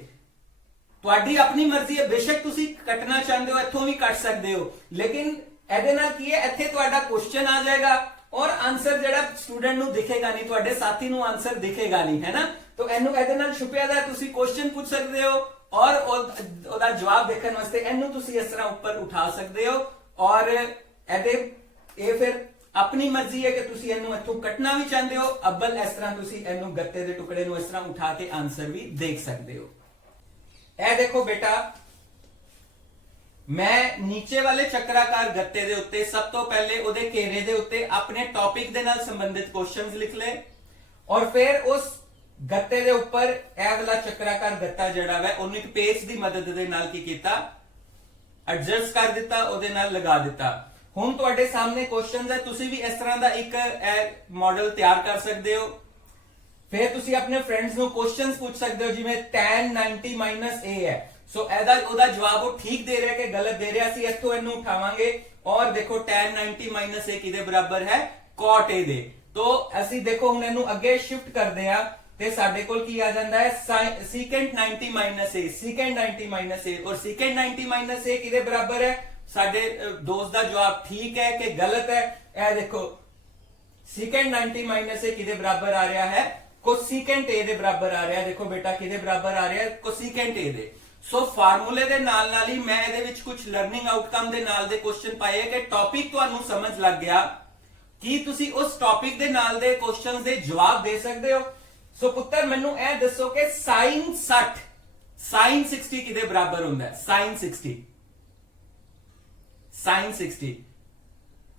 ਤੁਹਾਡੀ ਆਪਣੀ ਮਰਜ਼ੀ ਹੈ, ਬੇਸ਼ੱਕ ਤੁਸੀਂ ਕੱਟਣਾ ਚਾਹੁੰਦੇ ਹੋ ਇੱਥੋਂ ਵੀ ਕੱਟ ਸਕਦੇ ਹੋ, ਲੇਕਿਨ ਇਹਦੇ ਨਾਲ ਕੀ ਹੈ ਇੱਥੇ ਤੁਹਾਡਾ ਕੁਐਸਚਨ ਆ ਜਾਏਗਾ ਔਰ ਆਨਸਰ ਜਿਹੜਾ ਸਟੂਡੈਂਟ ਨੂੰ ਦਿਖੇਗਾ ਨਹੀਂ, ਤੁਹਾਡੇ ਸਾਥੀ ਨੂੰ ਆਨਸਰ ਦਿਖੇਗਾ ਨਹੀਂ, ਹੈ ਨਾ। ਤਾਂ ਇਹਨੂੰ ਇਹਦੇ ਨਾਲ ਛੁਪਿਆ ਦਾ ਤੁਸੀਂ ਕੁਐਸਚਨ ਪੁੱਛ ਸਕਦੇ ਹੋ ਔਰ ਉਹਦਾ ਜਵਾਬ ਦੇਖਣ ਵਾਸਤੇ ਇਹਨੂੰ ਤੁਸੀਂ ਇਸ ਤਰ੍ਹਾਂ ਉੱਪਰ ਉਠਾ ਸਕਦੇ ਹੋ ਔਰ ਇਹ ਫਿਰ ਆਪਣੀ ਮਰਜ਼ੀ ਹੈ ਕਿ ਤੁਸੀਂ ਇਹਨੂੰ ਇੱਥੋਂ ਕੱਟਣਾ ਵੀ ਚਾਹੁੰਦੇ ਹੋ, ਅੱਬਲ ਇਸ ਤਰ੍ਹਾਂ ਤੁਸੀਂ ਇਹਨੂੰ ਗੱਤੇ ਦੇ ਟੁਕੜੇ ਨੂੰ ਇਸ ਤਰ੍ਹਾਂ ਉਠਾ ਕੇ ਆਨਸਰ ਵੀ ਦੇਖ ਸਕਦੇ ਹੋ। ਇਹ ਦੇਖੋ ਬੇਟਾ ਮੈਂ ਨੀਚੇ ਵਾਲੇ ਚੱਕਰਾਕਾਰ ਗੱਤੇ ਦੇ ਉੱਤੇ ਸਭ ਤੋਂ ਪਹਿਲੇ ਉਹਦੇ ਘੇਰੇ ਦੇ ਉੱਤੇ ਆਪਣੇ ਟੌਪਿਕ ਦੇ ਨਾਲ ਸੰਬੰਧਿਤ ਕੁਐਸਚਨਸ ਲਿਖ ਲਏ ਔਰ ਫਿਰ ਉਸ ਗੱਤੇ ਦੇ ਉੱਪਰ ਇਹ ਵਾਲਾ ਚੱਕਰਾਕਾਰ ਗੱਤਾ ਜਿਹੜਾ ਹੈ ਉਹਨੂੰ ਇੱਕ ਪੇਚ ਦੀ ਮਦਦ ਦੇ ਨਾਲ ਕੀ ਕੀਤਾ, ਐਡਜਸਟ ਕਰ ਦਿੱਤਾ, ਉਹਦੇ ਨਾਲ ਲਗਾ ਦਿੱਤਾ। ਹੁਣ ਤੁਹਾਡੇ ਸਾਹਮਣੇ ਕੁਐਸਚਨਸ ਹੈ, ਤੁਸੀਂ ਵੀ ਇਸ ਤਰ੍ਹਾਂ ਦਾ ਇੱਕ ਮਾਡਲ ਤਿਆਰ ਕਰ ਸਕਦੇ ਹੋ। ਫਿਰ ਤੁਸੀਂ ਆਪਣੇ ਫਰੈਂਡਸ ਨੂੰ ਕੁਐਸਚਨਸ ਪੁੱਛ ਸਕਦੇ ਹੋ ਜਿਵੇਂ tan 90 a ਹੈ, ਸੋ ਉਹਦਾ ਜਵਾਬ ਉਹ ਠੀਕ ਦੇ ਰਿਹਾ ਕਿ ਗਲਤ ਦੇ ਰਿਹਾ, ਅਸੀਂ ਇੱਥੋਂ ਇਹਨੂੰ ਉਠਾਵਾਂਗੇ ਔਰ ਦੇਖੋ tan 90 a ਕਿਹਦੇ ਬਰਾਬਰ ਹੈ, cot a ਦੇ। तो ਅਸੀਂ ਦੇਖੋ ਹੁਣ ਇਹਨੂੰ ਅੱਗੇ ਸ਼ਿਫਟ ਕਰਦੇ ਆ ਤੇ ਸਾਡੇ ਕੋਲ ਕੀ ਆ ਜਾਂਦਾ ਹੈ secant 90 a, secant 90 a और secant 90 a ਕਿਹਦੇ ਬਰਾਬਰ ਹੈ, ਸਾਡੇ ਦੋਸਤ ਦਾ ਜਵਾਬ ਠੀਕ ਹੈ ਕਿ ਗਲਤ ਹੈ। ਇਹ ਦੇਖੋ secant 90 a ਕਿਹਦੇ ਬਰਾਬਰ ਆ ਰਿਹਾ ਹੈ, cosecant a ਦੇ ਬਰਾਬਰ ਆ ਰਿਹਾ। ਦੇਖੋ ਬੇਟਾ ਕਿਹਦੇ ਬਰਾਬਰ ਆ ਰਿਹਾ ਹੈ, cosecant a ਦੇ। ਸੋ ਫਾਰਮੂਲੇ ਦੇ ਨਾਲ ਨਾਲ ਹੀ ਮੈਂ ਇਹਦੇ ਵਿੱਚ ਕੁਝ ਲਰਨਿੰਗ ਆਊਟਕਮ ਦੇ ਨਾਲ ਦੇ ਕੁਐਸਚਨ ਪਾਏ ਕਿ ਟੌਪਿਕ ਤੁਹਾਨੂੰ ਸਮਝ ਲੱਗ ਗਿਆ ਕਿ ਤੁਸੀਂ ਉਸ ਟੌਪਿਕ ਦੇ ਨਾਲ ਦੇ ਕੁਐਸਚਨਸ ਦੇ ਜਵਾਬ ਦੇ ਸਕਦੇ ਹੋ। ਸੋ ਪੁੱਤਰ ਮੈਨੂੰ ਇਹ ਦੱਸੋ ਕਿ sin 60 ਕਿਹਦੇ ਬਰਾਬਰ ਹੁੰਦਾ ਹੈ, sin 60।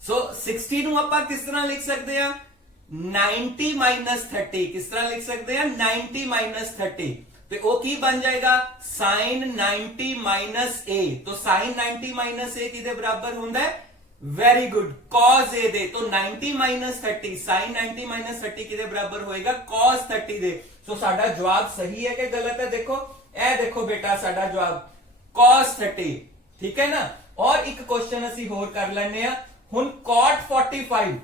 ਸੋ 60 ਨੂੰ ਆਪਾਂ ਕਿਸ ਤਰ੍ਹਾਂ ਲਿਖ ਸਕਦੇ ਹਾਂ, 90 30। ਕਿਸ ਤਰ੍ਹਾਂ ਲਿਖ ਸਕਦੇ ਹਾਂ, 90 30। ਤੇ ਉਹ ਕੀ ਬਣ ਜਾਏਗਾ, sin 90 a। तो sin 90 a ਕਿਹਦੇ ਬਰਾਬਰ ਹੁੰਦਾ ਹੈ, ਵੈਰੀ ਗੁੱਡ, cos a ਦੇ। तो 90 30 sin 90 30 ਕਿਹਦੇ ਬਰਾਬਰ ਹੋਏਗਾ, cos 30 ਦੇ। ਸੋ ਸਾਡਾ ਜਵਾਬ ਸਹੀ ਹੈ ਕਿ ਗਲਤ ਹੈ, ਦੇਖੋ ਇਹ ਦੇਖੋ ਬੇਟਾ ਸਾਡਾ ਜਵਾਬ cos 30। ਠੀਕ ਹੈ ਨਾ। ਔਰ ਇੱਕ ਕੁਐਸਚਨ ਅਸੀਂ ਹੋਰ ਕਰ ਲੈਣੇ ਆ ਹੁਣ, cot 45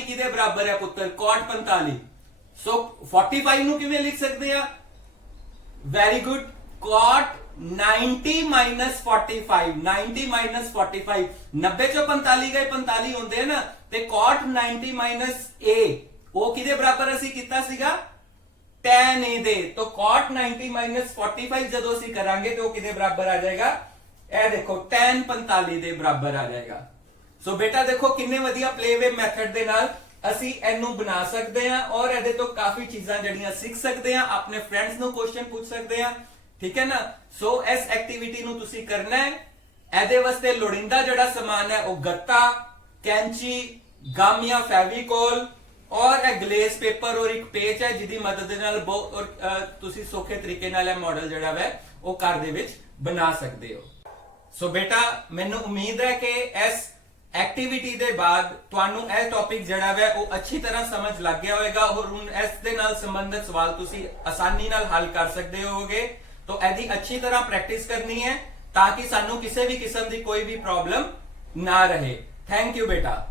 ਕਿਹਦੇ ਬਰਾਬਰ ਹੈ ਪੁੱਤਰ, cot 45। ਸੋ 45 ਨੂੰ ਕਿਵੇਂ ਲਿਖ ਸਕਦੇ ਆ, ਵੈਰੀ ਗੁੱਡ, cot 90 45। 90 45 90 ਚੋਂ 45 ਗਏ, 45 ਹੁੰਦੇ ਨਾ, ਤੇ cot 90 a ਉਹ ਕਿਹਦੇ ਬਰਾਬਰ ਅਸੀਂ ਕੀਤਾ ਸੀਗਾ, tan a ਦੇ। तो cot 90 45 ਜਦੋਂ ਅਸੀਂ ਕਰਾਂਗੇ ਤੇ ਉਹ ਕਿਹਦੇ ਬਰਾਬਰ ਆ ਜਾਏਗਾ, ਇਹ ਦੇਖੋ tan 45 ਦੇ ਬਰਾਬਰ ਆ ਜਾਏਗਾ। ਸੋ ਬੇਟਾ ਦੇਖੋ ਕਿੰਨੇ ਵਧੀਆ ਪਲੇਵੇ ਮੈਥਡ ਦੇ ਨਾਲ ਅਸੀਂ ਇਹਨੂੰ ਬਣਾ ਸਕਦੇ ਹਾਂ ਔਰ ਇਹਦੇ ਤੋਂ ਕਾਫੀ ਚੀਜ਼ਾਂ ਜਿਹੜੀਆਂ ਸਿੱਖ ਸਕਦੇ ਹਾਂ, ਆਪਣੇ ਫਰੈਂਡਸ ਨੂੰ ਕੁਐਸਚਨ ਪੁੱਛ ਸਕਦੇ ਹਾਂ। ਠੀਕ ਹੈ ਨਾ। ਸੋ ਇਸ ਐਕਟੀਵਿਟੀ ਨੂੰ ਤੁਸੀਂ ਕਰਨਾ ਹੈ। ਇਹਦੇ ਵਾਸਤੇ ਲੋੜੀਂਦਾ ਜਿਹੜਾ ਸਮਾਨ ਹੈ ਉਹ ਗੱਤਾ, ਕੈਂਚੀ, ਗਮ ਜਾਂ ਫੈਵੀਕੋਲ ਔਰ ਇਹ ਗਲੇਸ ਪੇਪਰ ਔਰ ਇੱਕ ਪੇਚ ਹੈ ਜਿਹਦੀ ਮਦਦ ਦੇ ਨਾਲ ਤੁਸੀਂ ਸੌਖੇ ਤਰੀਕੇ ਨਾਲ ਇਹ ਮਾਡਲ ਜਿਹੜਾ ਹੈ ਉਹ ਘਰ ਦੇ ਵਿੱਚ ਬਣਾ ਸਕਦੇ ਹੋ। ਸੋ ਬੇਟਾ ਮੈਨੂੰ ਉਮੀਦ ਹੈ ਕਿ ਇਸ ਐਕਟੀਵਿਟੀ ਦੇ ਬਾਅਦ ਤੁਹਾਨੂੰ ਇਹ ਟੌਪਿਕ ਜਿਹੜਾ ਹੈ ਉਹ ਅੱਛੀ ਤਰ੍ਹਾਂ ਸਮਝ ਲੱਗ ਗਿਆ ਹੋਵੇਗਾ ਔਰ ਹੁਣ ਇਸ ਦੇ ਨਾਲ ਸੰਬੰਧਿਤ ਸਵਾਲ ਤੁਸੀਂ ਆਸਾਨੀ ਨਾਲ ਹੱਲ ਕਰ ਸਕਦੇ ਹੋਵੋਗੇ। तो ਇਹਦੀ ਅੱਛੀ ਤਰ੍ਹਾਂ ਪ੍ਰੈਕਟਿਸ ਕਰਨੀ ਹੈ ਤਾਂ ਕਿ ਸਾਨੂੰ ਕਿਸੇ ਵੀ ਕਿਸਮ ਦੀ ਕੋਈ ਵੀ ਪ੍ਰੋਬਲਮ ਨਾ ਰਹੇ। ਥੈਂਕ ਯੂ ਬੇਟਾ।